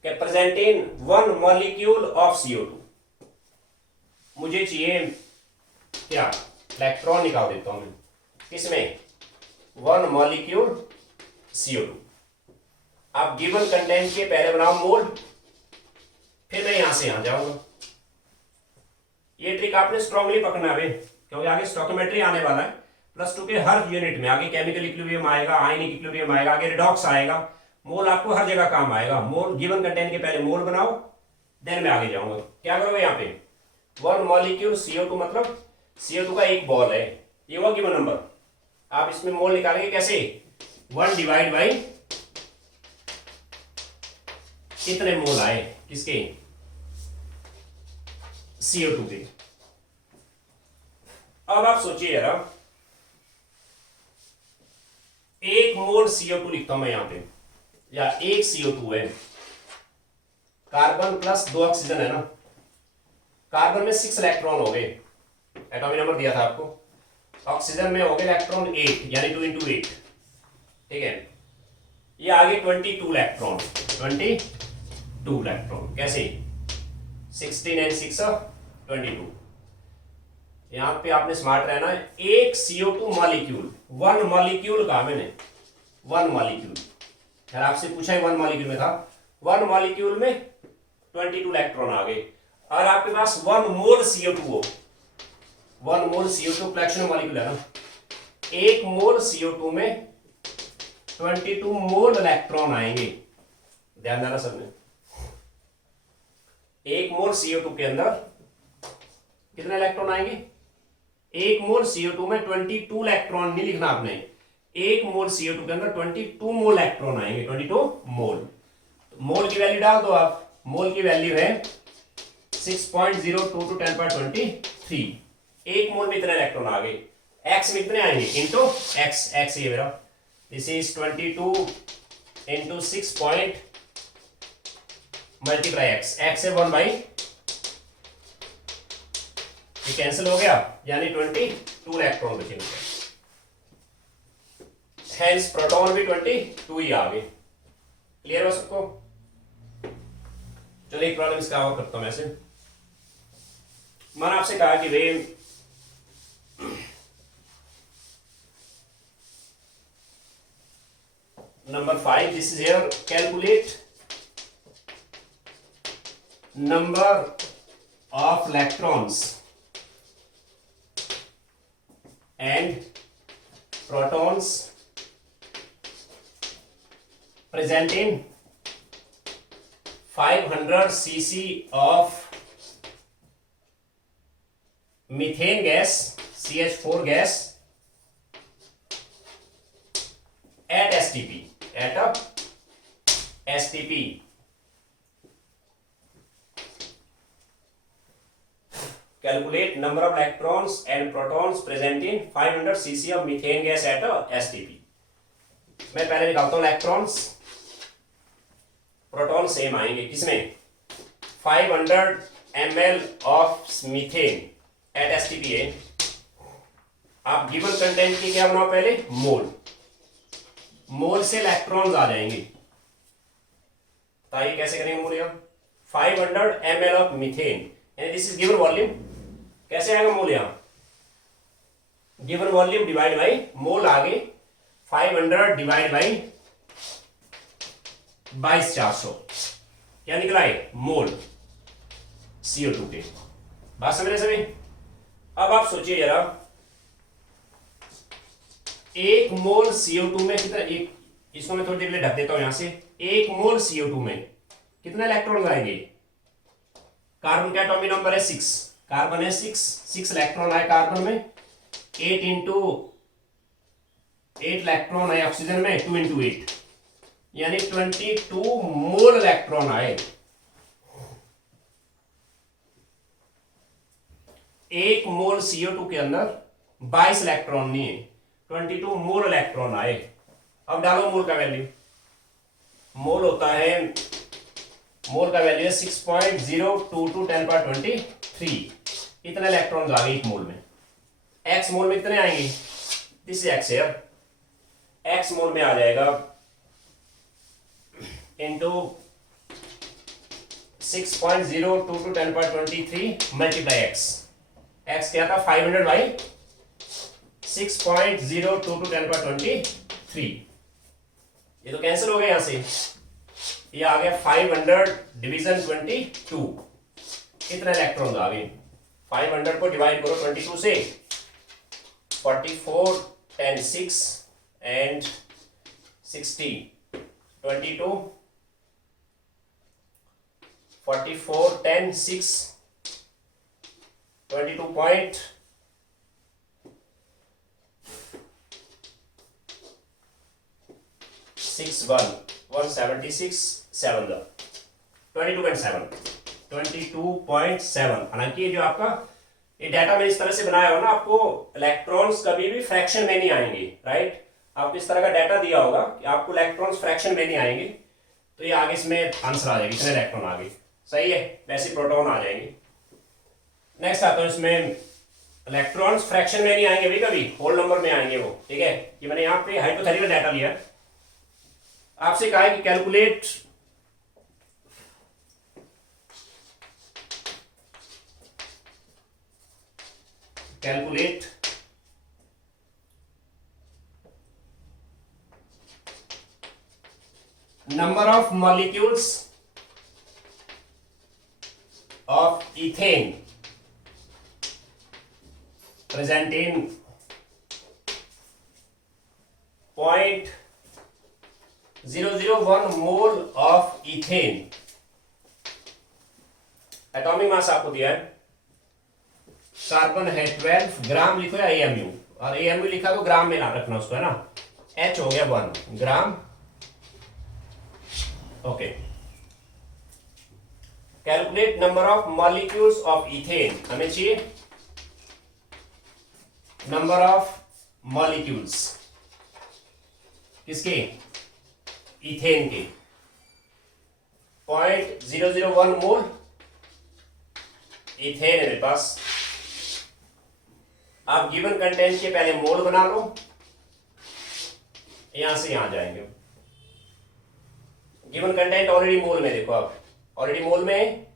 क्या present in one molecule of CO2, मुझे चाहिए क्या, इलेक्ट्रॉन निकाल देता हूं मैं, किसमें, वन मॉलिक्यूल CO2। आप गिवन कंटेंट के पहले बनाओ मोल, फिर मैं यहां से यहां जाऊंगा। ये ट्रिक आपने स्ट्रांगली पकड़ना है क्योंकि आगे स्टोइकियोमेट्री आने वाला है +2 के हर यूनिट में। आगे केमिकल इक्विलिब्रियम आएगा, आयनिक इक्विलिब्रियम आएगा, आगे रिडॉक्स आएगा, मोल आपको हर जगह काम आएगा। मोल, गिवन कंटेंट के पहले मोल बनाओ, देन मैं आगे जाऊंगा। क्या करोगे यहाँ पे, वन मॉलिक्यूल CO2, मतलब CO2 का एक बॉल है, ये हुआ गिवन नंबर। आप इसमें मोल निकालेंगे कैसे, 1 डिवाइड बाई कितने मोल आए, किसके, CO2 के। अब आप सोचिए जरा, 1 मोल CO2 लिखता हूं मैं यहां पे, या 1 CO2 है, कार्बन प्लस 2 ऑक्सीजन है ना, कार्बन में 6 इलेक्ट्रॉन हो गए, एटॉमिक नंबर दिया था आपको। ऑक्सीजन में हो गए इलेक्ट्रॉन 8, यानी 2 × 8, ठीक है। ये आगे 22 इलेक्ट्रॉन, 22 इलेक्ट्रॉन कैसे, 16 एंड 6 22। यहां पे आपने स्मार्ट रहना है। एक CO2 मॉलिक्यूल, 1 मॉलिक्यूल कहा मैंने, 1 मॉलिक्यूल, यार आपसे पूछा है 1 मॉलिक्यूल में था, 1 मॉलिक्यूल में 22 इलेक्ट्रॉन आ गए। और आपके पास 1 मोल CO2 हो, 1 मोल CO2 फ्रैक्शनल मॉलिक्यूल है ना, 1 मोल CO2 में 22 मोल इलेक्ट्रॉन आएंगे। ध्यान देना सबने, 1 मोल CO2 के अंदर कितने इलेक्ट्रॉन आएंगे, 1 मोल CO2 में 22 इलेक्ट्रॉन नहीं लिखना आपने, एक मोल CO2 के अंदर 22 मोल इलेक्ट्रॉन आएंगे, 22 मोल। मोल की वैल्यू डाल दो आप, मोल की वैल्यू है 6.02 to 10.23। एक मोल में इतने इलेक्ट्रॉन आ गए, एक्स में इतने आएंगे इंटू एक्स, एक्स ये मेरा, this is 22 into 6 point multiply x, x है 1 बाई, ये कैंसिल हो गया, यानी 22 इलेक्ट्रॉन बचेंगे। हेंस प्रोटॉन भी 22 ही आ गए। क्लियर हो सबको? चलिए एक प्रॉब्लम इसका और करता हूं। ऐसे मैंने आपसे कहा कि भाई number 5, this is here, calculate number of electrons and protons present in 500 cc of methane gas, CH4 gas at STP, at a STP. Calculate number of electrons and protons present in 500 cc of methane gas at a STP. मैं पहले निकालता हूं electrons, proton same आएंगे किसमें, 500 ml of methane at STP है। आप given content की क्या बनाओ पहले, मोल, मोल से इलेक्ट्रॉन्स आ जाएंगे। तो ये कैसे करेंगे मोल, 500 ml ऑफ मीथेन, यानी दिस इज गिवन वॉल्यूम, कैसे आएगा मोल, यहां गिवन वॉल्यूम डिवाइड बाई मोल, आगे 500 डिवाइड बाई 22,400, क्या निकला है, मोल CO2 के। बात समझ रहे सभी? अब आप सोचिए जरा, एक मोल CO2 में कितना, एक इसको मैं थोड़ी देर के लिए ढक देता हूं यहां से, एक मोल CO2 में कितने इलेक्ट्रॉन आएंगे, कार्बन का एटॉमिक नंबर है 6, कार्बन है 6 इलेक्ट्रॉन आए कार्बन में, 8 इंटू 8 इलेक्ट्रॉन आए ऑक्सीजन में, 2 इंटू 8, यानी 22 मोल इलेक्ट्रॉन आए। एक मोल CO2 के अंदर 22 इलेक्ट्रॉन नहीं है, 22 मोल इलेक्ट्रॉन आए। अब डालो मोल का वैल्यू, मोल होता है, मोल का वैल्यू है 6.02 to 10.23, इतने इलेक्ट्रॉन आ गए एक मोल में। एक्स मोल में कितने आएंगे, दिस एक्स है, एक्स मोल में आ जाएगा into 6.02 to 10.23 multiply x, x क्या था 500 बाई 6.02 to 10.23, ये तो कैंसिल हो गया यहां से, ये आ गया 500 डिवीजन 22, कितने इलेक्ट्रॉन आ गए, 500 को डिवाइड करो 22 से, 44 10 6 एंड 60, 22 44 10 6 22.61 176 7 22.7, हालांकि ये जो आपका ये डाटा में इस तरह से बनाया हो ना, आपको इलेक्ट्रॉन्स कभी भी फ्रैक्शन में नहीं आएंगे, राइट, आपको इस तरह का डाटा दिया होगा कि आपको इलेक्ट्रॉन्स फ्रैक्शन में नहीं आएंगे, तो ये आगे इसमें आंसर आ जाएगी, कितने इलेक्ट्रॉन आ गए, सही है, वैसे प्रोटॉन आ जाएंगे। नेक्स्ट आता हूं, इसमें इलेक्ट्रॉन्स फ्रैक्शन में नहीं आएंगे भाई, कभी होल नंबर में आएंगे वो, ठीक है, ये मैंने यहाँ पे हाइपोथेटिकल डाटा लिया, आपसे कहा है कि calculate number of molecules of ethane present in 0.001 mole of ethane, atomic mass आपको दिया है, कार्बन है 12 ग्राम, लिखो या AMU, और AMU लिखा तो ग्राम में ना रखना उसको, है ना, H हो गया 1 gram. Okay, calculate number of molecules of ethane, हमें चाहिए नंबर ऑफ मॉलिक्यूल्स किसके, इथेन के। 0.001 मोल इथेन है मेरे पास। आप गिवन कंटेंट के पहले मोल बना लो, यहां से यहां जाएंगे। गिवन कंटेंट ऑलरेडी मोल में, देखो आप ऑलरेडी मोल में है।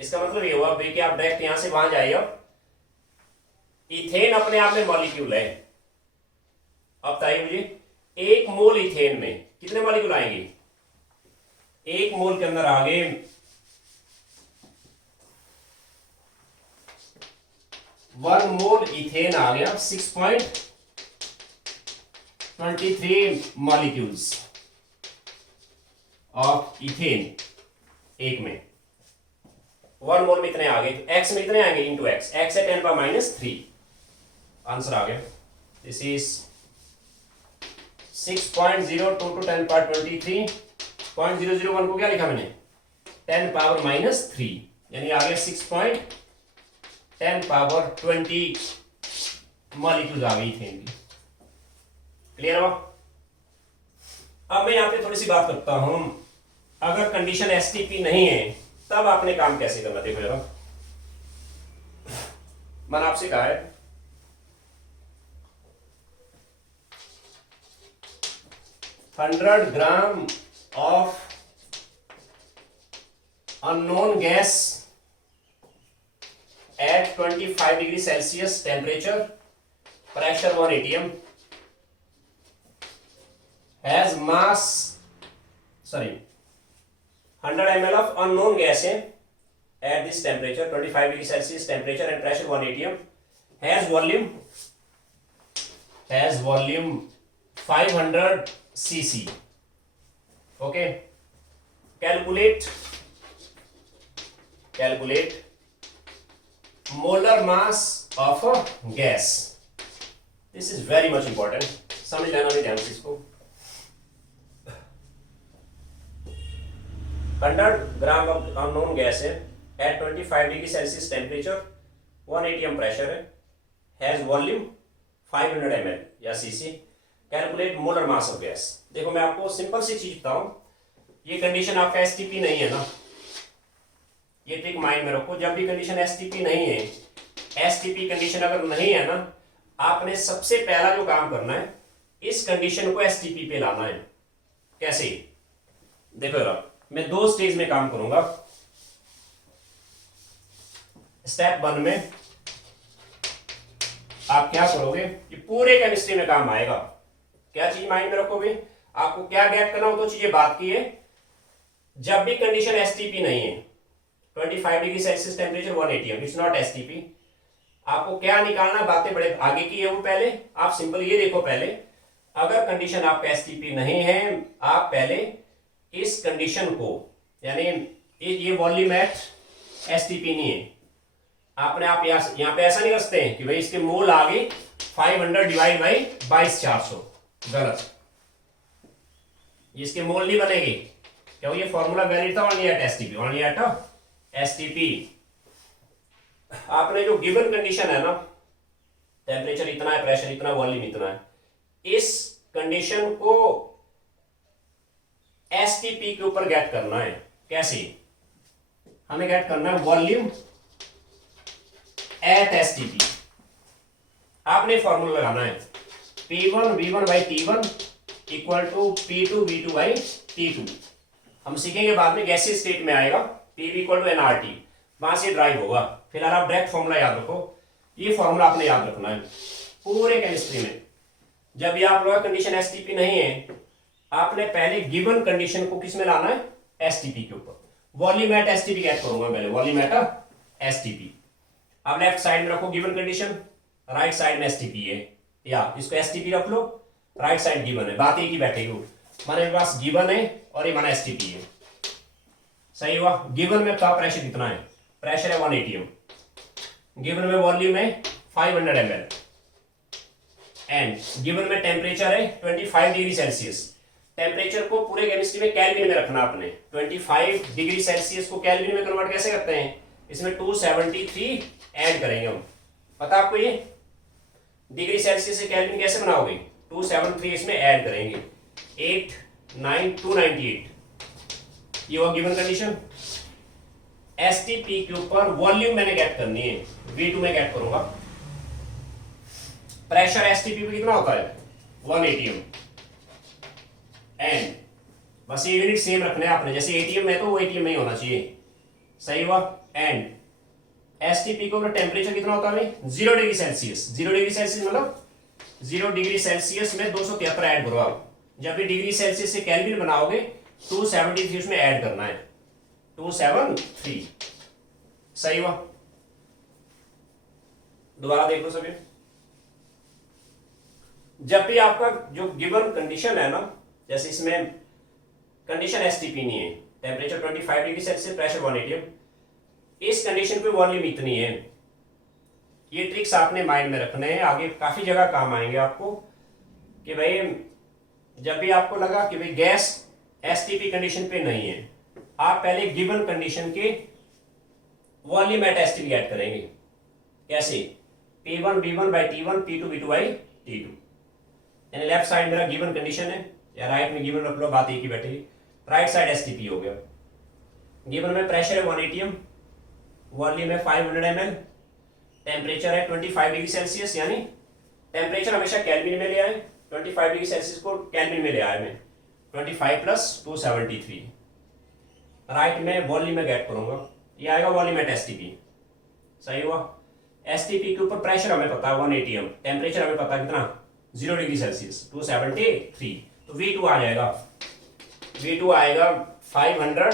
इसका मतलब ये हुआ कि आप डायरेक्ट यहां से वहां जाइए। इथेन अपने आप में मॉलिक्यूल है। अब बताइए मुझे, एक मोल इथेन में कितने मॉलिक्यूल आएंगे? एक मोल के अंदर आगे 1 मोल इथेन आ गया, 6.23 मॉलिक्यूल्स ऑफ इथेन एक में। 1 मोल में इतने आ गए, तो एक्स में इतने आएंगे इंटू एक्स, एक्स है 10⁻³ आंसर आ गया। This is 6.02 to 10⁻23। 0.001 को क्या लिखा मैंने, 10⁻³ यानी आ गया 6.10⁻20 मॉलिक्यूल्स आ गई इथेन की। क्लियर हुआ? अब मैं यहां पे थोड़ी सी बात करता हूं, अगर कंडीशन एसटीपी नहीं है तब आपने काम कैसे करना, देखो जरा। मैंने आपसे कहा है 100 ग्राम of unknown gas at 25 degree Celsius temperature, pressure 1 atm, has mass, 100 ml of unknown gas at this temperature, 25 degree Celsius temperature and pressure 1 atm, has volume 500 cc. Okay, calculate molar mass of a gas. This is very much important, समझ लेना भी ध्यान से इसको। 100 ग्राम of unknown gas है at 25 degree Celsius temperature, 1 atm pressure है, has volume 500 ml या cc। Calculate molar mass of gas. देखो मैं आपको सिंपल सी चीज बताऊं, ये कंडीशन आपका एसटीपी नहीं है ना, ये ट्रिक माइंड में रखो। जब भी कंडीशन एसटीपी नहीं है, एसटीपी कंडीशन अगर नहीं है ना, आपने सबसे पहला जो काम करना है, इस कंडीशन को एसटीपी पे लाना है। कैसे? देखो जरा, मैं 2 स्टेज में काम करूंगा। स्टेप 1 में आप क्या करोगे, ये पूरे केमिस्ट्री में काम आएगा। क्या चीज माइंड में रखोगे, आपको क्या गेट करना हो, 2 चीजें बात की है। जब भी कंडीशन एसटीपी नहीं है, 25 degree Celsius temperature 1 atm, it's not STP, आपको क्या निकालना, बातें बड़े आगे की है वो। पहले आप सिंपल ये देखो, पहले अगर कंडीशन आपका एसटीपी नहीं है, आप पहले इस कंडीशन को, यानी ये वॉल्यूम एट एसटीपी नहीं है, आपने आप यहां पे ऐसा नहीं कर सकते कि भाई इसके मोल आगे 500 डिवाइड बाई 22,400, गलत। इसके मोल नहीं बनेगी, क्या ये फॉर्मूला वैलिड था only at STP, only at STP. आपने जो गिवन कंडीशन है ना, टेम्परेचर इतना है, प्रेशर इतना, वॉल्यूम इतना है, इस कंडीशन को एसटीपी के ऊपर गेट करना है। कैसे? हमें गेट करना है वॉल्यूम एट एसटीपी। आपने फॉर्मूला लगाना है P1 V1 by T1 equal to P2 V2 by T2। हम सीखेंगे बाद में, गैसीय स्टेट में आएगा PV इक्वल टू nRT, वहां से ड्राइव होगा। फिलहाल आप डायरेक्ट फॉर्मूला याद रखो, ये फॉर्मूला आपने याद रखना है पूरे केमिस्ट्री में। जब भी आप लोग कंडीशन एसटीपी नहीं है, आपने पहले गिवन कंडीशन को किस में लाना है, एसटीपी के ऊपर। वॉल्यूम एट एसटीपी गेट करूंगा पहले, वॉल्यूम एट एसटीपी। आप लेफ्ट साइड में रखो गिवन कंडीशन, राइट साइड में एसटीपी है, या इसको एसटीपी रख लो, राइट साइड गिवन है, बात एक ही बैठेगी। हमारे पास गिवन है और ये माना एसटीपी है, सही हुआ। गिवन में का प्रेशर कितना है, प्रेशर है 1 atm, गिवन में वॉल्यूम है 500 ml, एंड गिवन में टेम्परेचर है 25 डिग्री सेल्सियस। टेम्परेचर को पूरे केमिस्ट्री में केल्विन में रखना आपने। 25 डिग्री सेल्सियस को केल्विन में कन्वर्ट कैसे करते हैं, इसमें 273 ऐड करेंगे हम। पता आपको ये डिग्री सेल्सियस से केल्विन कैसे बनाओगे, 273 इसमें ऐड करेंगे, 298। ये हुआ गिवन कंडीशन। एसटीपी के ऊपर वॉल्यूम मैंने गेट करनी है, V2 में गेट करूंगा। प्रेशर एसटीपी पे कितना होता है 1 atm एंड बस ये यूनिट सेम रखने आपने, जैसे एटीएम में तो वो एटीएम में ही होना चाहिए, सही हुआ। एंड एसटीपी के ऊपर टेम्परेचर कितना होता है 0 डिग्री सेल्सियस। 0 डिग्री सेल्सियस मतलब 0 डिग्री सेल्सियस में 273 ऐड करो आप। जब भी डिग्री सेल्सियस से केल्विन बनाओगे 273 उसमें ऐड करना है, 273, सही हुआ। दोबारा देख लो सभी। जब भी आपका जो गिवन कंडीशन है ना, जैसे इसमें कंडीशन एसटीपी नहीं है, temperature 25 degree Celsius, pressure 1 atm, इस कंडीशन पे वॉल्यूम इतनी है। ये ट्रिक्स आपने माइंड में रखने हैं, आगे काफी जगह काम आएंगे आपको। कि भाई जब भी आपको लगा कि भाई गैस एसटीपी कंडीशन पे नहीं है, आप पहले गिवन कंडीशन के वॉल्यूम एट एसटीपी ऐड करेंगे। कैसे, P1 B1 by T1, P2 B2 by T2। यानी लेफ्ट साइड मेरा गिवन कंडीशन है, या राइट में गिवन रख लो, बात एक ही बैठेगी। राइट साइड एसटीपी हो गया। गिवन में प्रेशर है 1 atm, वॉल्यूम है 500 ml, टेम्परेचर है 25 डिग्री सेल्सियस, यानी टेम्परेचर हमेशा केल्विन में ले आए, 25 डिग्री सेल्सियस को केल्विन में ले आए मैं, 25 प्लस 273। राइट में वॉल्यूम में गेट करूंगा, ये आएगा वॉल्यूम एट एसटीपी, सही हुआ। एसटीपी के ऊपर प्रेशर हमें पता है 1 atm, टेम्परेचर हमें पता है कितना 0 डिग्री सेल्सियस, 273। तो V2 आ जाएगा, V2 आएगा 500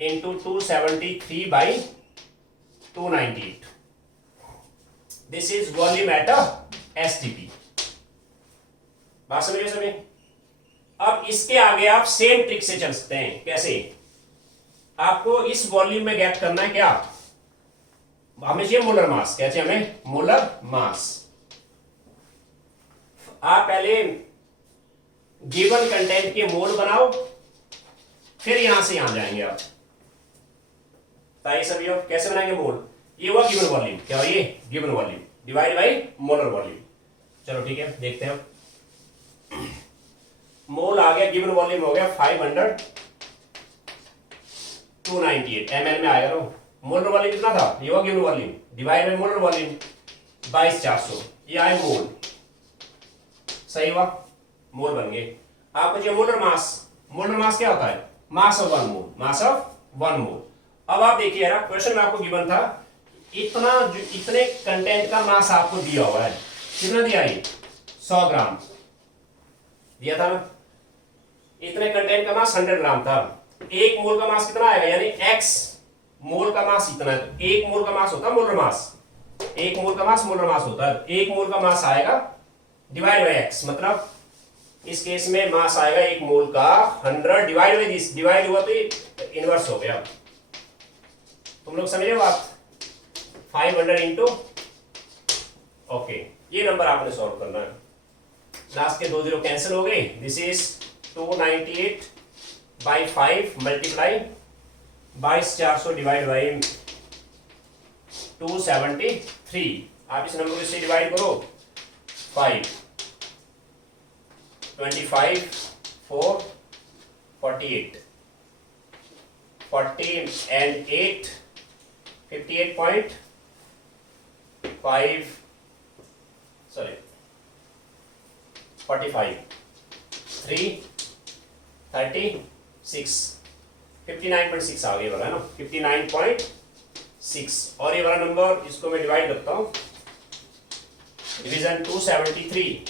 into 273 by 298। This is volume at STP. बात समझिए सभी। अब इसके आगे आप सेम ट्रिक से चल सकते हैं। कैसे, आपको इस वॉल्यूम में गेट करना है क्या, हमें चाहिए मोलर मास। क्या चाहिए हमें, मोलर मास। आप पहले गिवन कंटेंट के मोल बनाओ, फिर यहां से यहां जाएंगे आप। ताकि सभी हो कैसे बनाएंगे मोल, ये हुआ गिवन वॉल्यूम। क्या हुआ ये, given volume divide by molar volume. चलो ठीक है, देखते हैं। मोल आ गया, गिवन वॉल्यूम हो गया 500, 298 ml में आएगा ना। मोलर वॉल्यूम कितना था, ये हुआ given volume divide by molar volume 22400, ये आए मोल, सही हुआ। मोल बन गए। आपको चाहिए मोलर मास। मोलर मास क्या होता है, मास ऑफ 1 मोल, मास ऑफ 1 मोल। अब आप देखिए यार, क्वेश्चन में आपको गिवन था इतना, इतने कंटेंट का मास आपको दिया हुआ है, कितना दिया है 100 ग्राम दिया था ना। इतने कंटेंट का मास 100 ग्राम था। 1 मोल का मास कितना आएगा, यानी x मोल का मास इतना है। 1 मोल का मास होता है मोलर मास, 1 मोल का मास मोलर मास होता है। 1 मोल का मास आएगा डिवाइड बाई x, मतलब इस केस में मास आएगा 1 मोल का 100 डिवाइड बाई दिस, डिवाइड हुआ तो इनवर्स हो गया। तुम लोग समझ रहे हो बात, 500 इंटू, ओके, ये नंबर आपने सॉल्व करना है। लास्ट के 2 0 कैंसिल हो गए। This is 298 by 5 multiply 22400 divide by 273। आप इस नंबर को इससे डिवाइड करो, 5 25 4 48 40 and 8 58.5 sorry 45 3 36 59.6 आ गया वाला है ना, 59.6। और ये वाला नंबर इसको मैं डिवाइड करता हूं, डिवीजन 273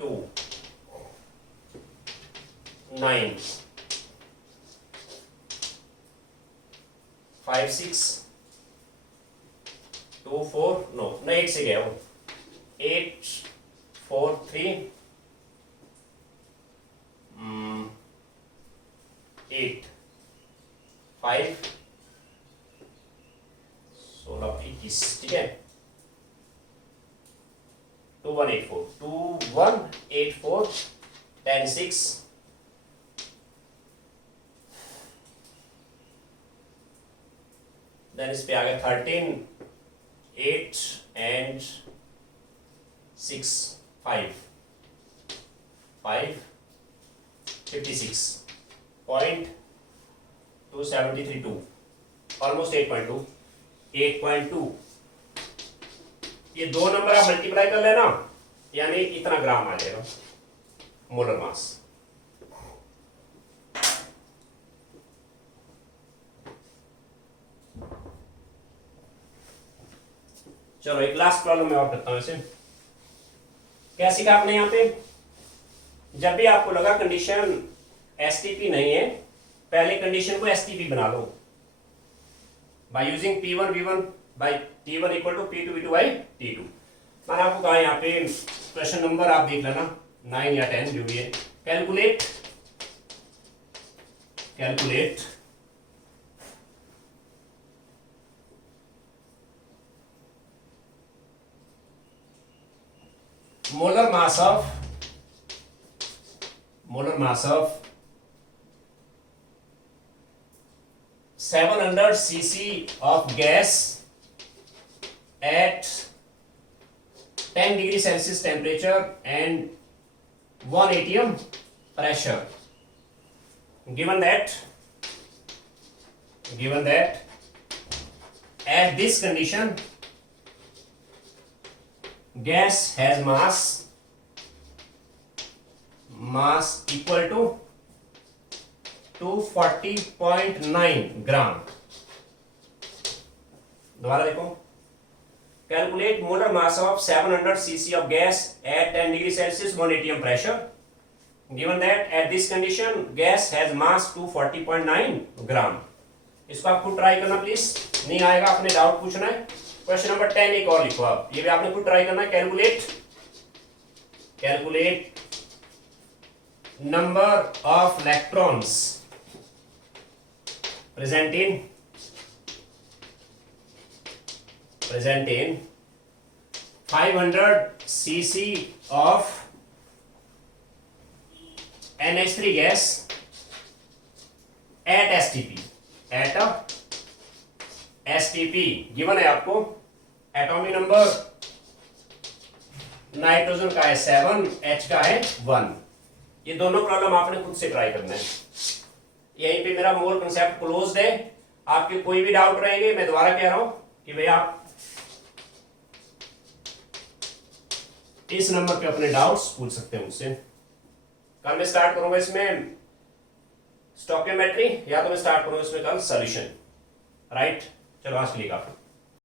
2 9 5 6 2 4 नो 8 से गया हूं, 8 4 3 8 5 16 21, ठीक है। 2184 2184 10 6 देन इस पे आ गया 13 8 एंड 6 5 5 56.2732 ऑलमोस्ट 8.2 8.2 ये दो नंबर आप मल्टीप्लाई कर लेना यानी इतना ग्राम आ जाएगा मोलर मास। चलो एक लास्ट प्रॉब्लम मैं और करता हूं इसे। क्या सीखा आपने यहां पे, जब भी आपको लगा कंडीशन एसटीपी नहीं है पहले कंडीशन को एसटीपी बना लो by using P1 V1 by T1 equal to P2 V2 by T2। मैंने आपको कहा यहाँ पे क्वेश्चन नंबर आप देख लेना 9 या 10 जो भी है। Calculate molar mass of 700 cc of gas at 10 degree Celsius temperature and 1 atm pressure. Given that at this condition gas has mass equal to 240.9 ग्राम। दोबारा देखो, calculate molar mass of 700 cc of gas at 10 degree Celsius 1 atm pressure given that at this condition gas has mass 240.9 ग्राम। इसको आप खुद try करना please, नहीं आएगा आपने doubt पूछना है। क्वेश्चन नंबर 10 एक और लिखो आप, ये भी आपने खुद ट्राई करना है। Calculate number of electrons present in 500 cc of NH3 gas at STP given है आपको। एटॉमिक नंबर नाइट्रोजन का है 7, H का है 1। ये दोनों प्रॉब्लम आपने खुद से ट्राई करना है। यहीं पे मेरा मोल कंसेप्ट क्लोज्ड है। आपके कोई भी डाउट रहेंगे मैं दोबारा कह रहा हूं कि भाई आप इस नंबर पे अपने डाउट्स पूछ सकते हैं मुझसे। कल मैं स्टार्ट करूंगा इसमें स्टोइकियोमेट्री या तो मैं स्टार्ट करूंगा इसमें कल सॉल्यूशन। राइट, चलो आज के लिए काफी।